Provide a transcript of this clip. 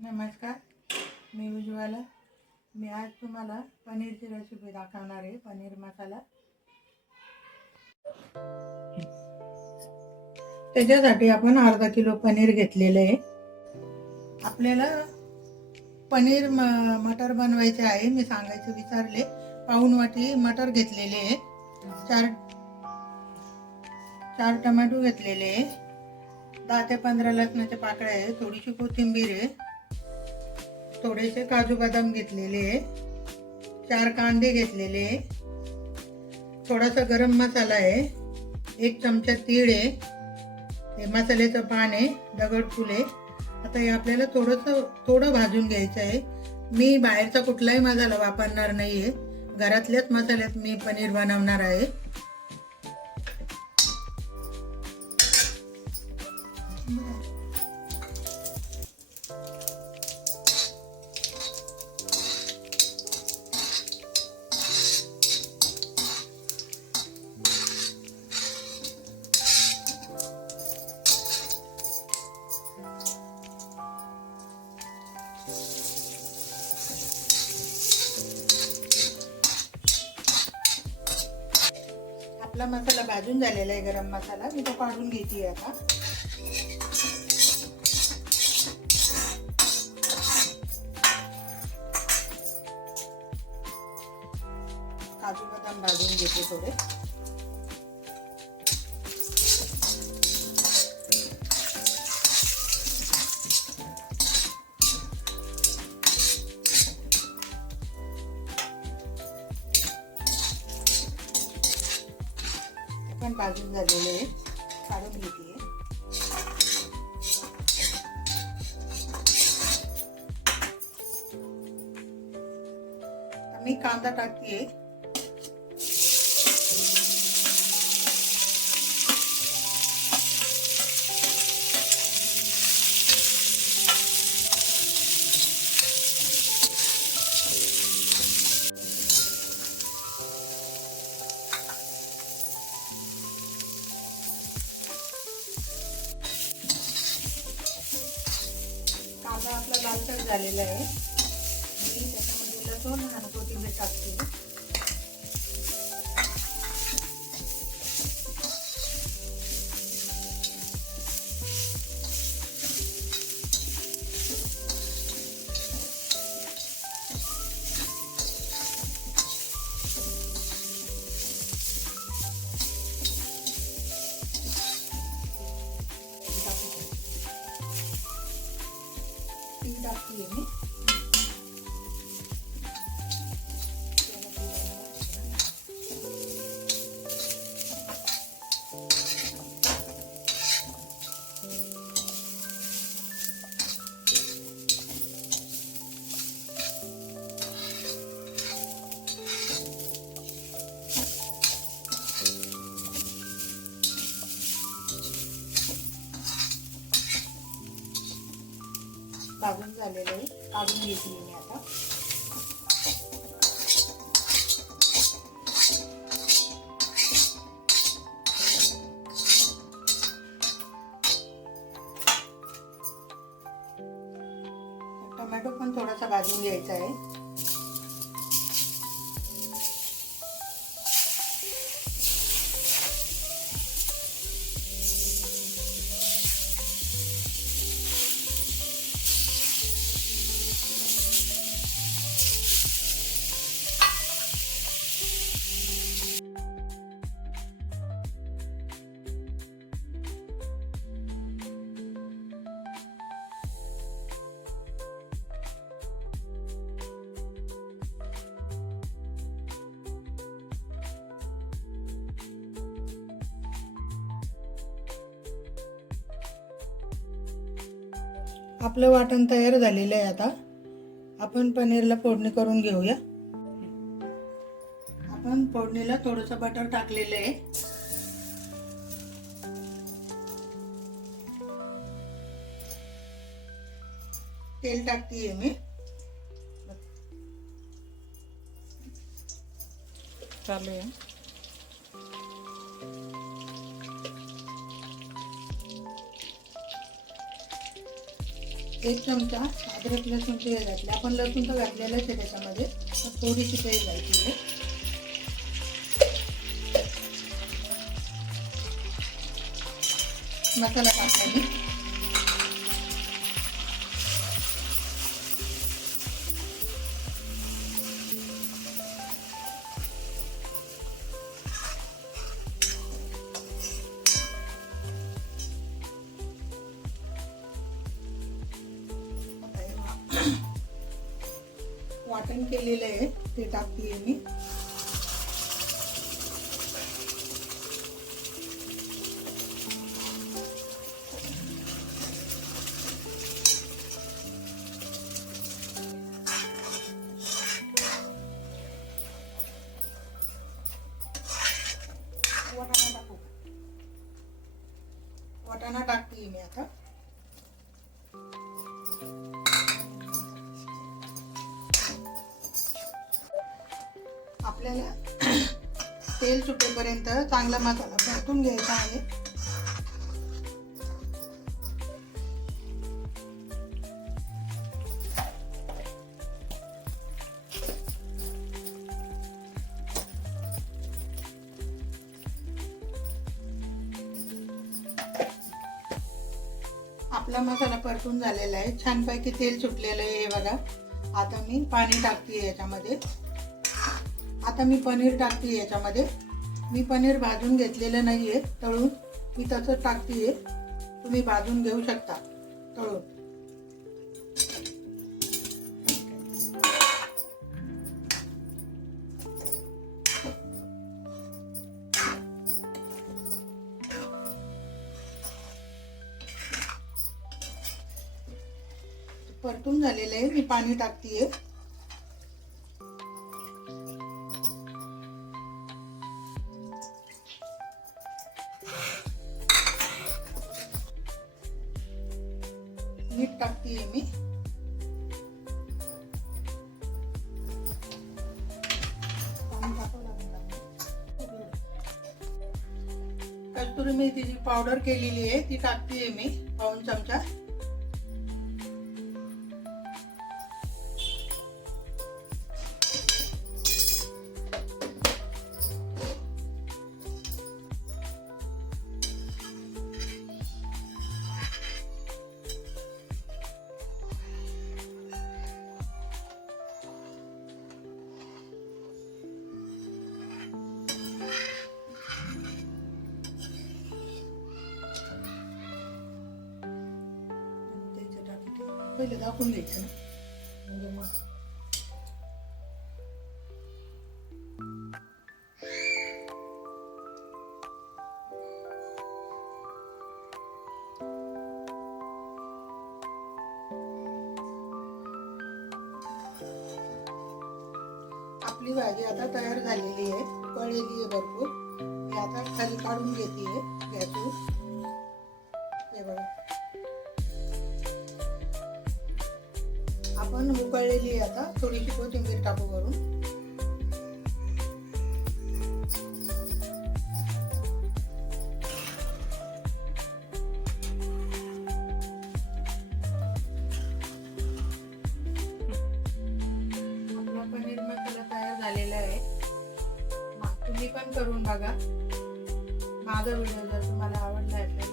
नमस्कार, मी उज्ज्वला। मी आज तुम्हाला पनीरची रेसिपी दाखवणार आहे। पनीर मसाला। त्याच्यासाठी आपण अर्धा किलो पनीर घेतलेले आहे। आपल्याला पनीर मटर बनवायचे आहे। मी सांगायचं विसरले, पाऊण वाटी मटर घेतलेले आहे, चार टोमॅटो घेतलेले आहे, 10 ते 15 लसणाच्या पाकळ्या आहे, थोडीशी कोथिंबीर आहे, थोडेसे काजू बदाम घेतलेले आहे, 4 कांदे घेतलेले आहे, थोडासा गरम मसाला आहे, 1 चमचा तीळ आहे, हे मसाल्याचं पान आहे, दगडफूल आहे। आता हे आपल्याला थोडं भाजून घ्यायचं आहे। मी बाहेरचा कुठलाही मसाला वापरणार नाहीये, घरातल्याच मसाल्यात मी पनीर बनवणार आहे। आपला मसाला भाजून झालेला आहे, गरम मसाला मी तो काढून घेते आता। काजू बदाम भाजून घेते थोडे। पण भाजून झालेले आहे, काढून घेते। मी कांदा टाकते। कांदा आपला लालसर झालेला आहे, मी त्याच्यामध्ये लसूण आणि कोथिंबीर टाकते। तीळ टाकते मी। भाजून झालेलं आहे, काढून घेतली मी आता। टोमॅटो पण थोडासा भाजून घ्यायचा आहे। आपलं वाटण तयार झालेलं आहे। आता आपण पनीरला फोडणी करून घेऊया। आपण फोडणीला थोडंसं बटर टाकलेलं आहे, तेल टाकते मी। चालू आहे। 1 चमचा अद्रक लसूण पेस्ट घातले. आपण लसूण तर घातलेलंच आहे त्याच्यामध्ये, तर थोडीशी पेस्ट घालायची आहे. मसाला टाकला मी. वाटण केलेलं आहे ते टाकते मी. वाटाणा टाकते मी आता. आपल्याला तेल सुटेपर्यंत चांगला मसाला परतून घ्यायचा आहे. आपला मसाला परतून झालेला आहे. छानपैकी तेल सुटलेलं आहे हे बघा. आता मी पाणी टाकते याच्यामध्ये. आता मी पनीर टाकते याच्यामध्ये. मी पनीर भाजून घेतलेलं नाही आहे तळून, मी तसंच टाकते आहे. तुम्ही भाजून घेऊ शकता तळून. परतून झालेलं आहे. मी पाणी टाकते आहे. मीठ टाकते मी. कस्तुरी मेथीची पावडर केलेली आहे ती टाकते मी 1 चमचा. पहिले दाखवून घ्यायचं ना, म्हणजे मग आपली भाजी आता तयार झालेली आहे. उकळलेली आहे भरपूर. मी आता खाली काढून घेते आहे गॅसवर. हे बघा, आपण उकळलेली आहे. आता थोडीशी कोथिंबीर टाकू वरून. आपला पनीर मसाला तयार झालेला आहे. तुम्ही पण करून बघा. माझा व्हिडिओ जर तुम्हाला आवडला असेल